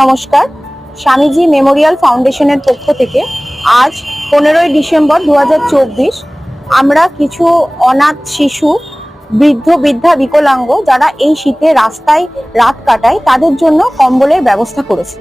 নমস্কার। স্বামীজি মেমোরিয়াল ফাউন্ডেশনের পক্ষ থেকে আজ 15ই ডিসেম্বর 2024 আমরা কিছু অনাথ শিশু, বৃদ্ধ বৃদ্ধা, বিকলাঙ্গ যারা এই শীতে রাস্তায় রাত কাটায় তাদের জন্য কম্বলের ব্যবস্থা করেছি।